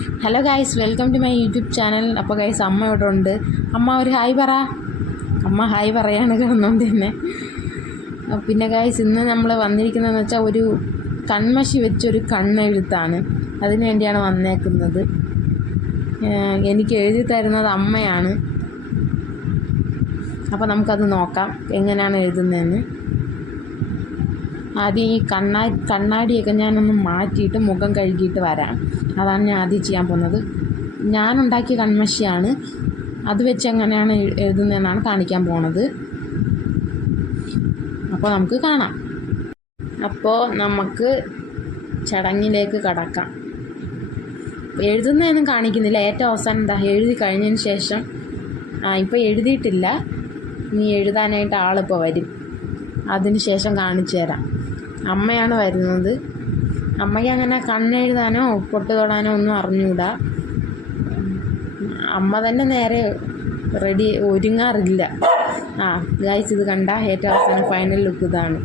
Hello guys, welcome to my YouTube channel. അപ്പോൾ guys, അമ്മ ഇവിടെ ഉണ്ട്. അമ്മ ഒരു ഹായ് പറ. അമ്മ ഹായ് പറയാണ് കിടന്നുകൊണ്ട് തന്നെ. പിന്നെ ഗൈസ്, ഇന്ന് നമ്മൾ വന്നിരിക്കുന്നതെന്ന് വെച്ചാൽ ഒരു കൺമഷി വെച്ചൊരു കണ്ണെഴുത്താണ്. അതിനു വേണ്ടിയാണ് വന്നേക്കുന്നത്. എനിക്ക് എഴുതി തരുന്നത് അമ്മയാണ്. അപ്പോൾ നമുക്കത് നോക്കാം എങ്ങനെയാണ് എഴുതുന്നതെന്ന്. ആദ്യം ഈ കണ്ണാടിയൊക്കെ ഞാനൊന്ന് മാറ്റിയിട്ട് മുഖം കഴുകിയിട്ട് വരാം. അതാണ് ഞാൻ ആദ്യം ചെയ്യാൻ പോകുന്നത്. ഞാനുണ്ടാക്കിയ കൺമഷിയാണ്. അത് വെച്ച് എങ്ങനെയാണ് എഴുതുന്നതെന്നാണ് കാണിക്കാൻ പോണത്. അപ്പോൾ നമുക്ക് കാണാം. അപ്പോൾ നമുക്ക് ചടങ്ങിലേക്ക് കടക്കാം. എഴുതുന്നതൊന്നും കാണിക്കുന്നില്ല. ഏറ്റവും അവസാനം എഴുതി കഴിഞ്ഞതിന് ശേഷം ഇപ്പോൾ എഴുതിയിട്ടില്ല, നീ എഴുതാനായിട്ട് ആളിപ്പോൾ വരും. അതിന് ശേഷം കാണിച്ചു തരാം. അമ്മയാണ് വരുന്നത്. അമ്മയ്ക്ക് അങ്ങനെ കണ്ണെഴുതാനോ പൊട്ട് തൊടാനോ ഒന്നും അറിഞ്ഞൂടാ. അമ്മ തന്നെ നേരെ ഒരുങ്ങാറില്ല. ഗൈസ്, ഇത് കണ്ട ഏറ്റവും അവസാനം ഫൈനൽ ലുക്ക് ഇതാണ്.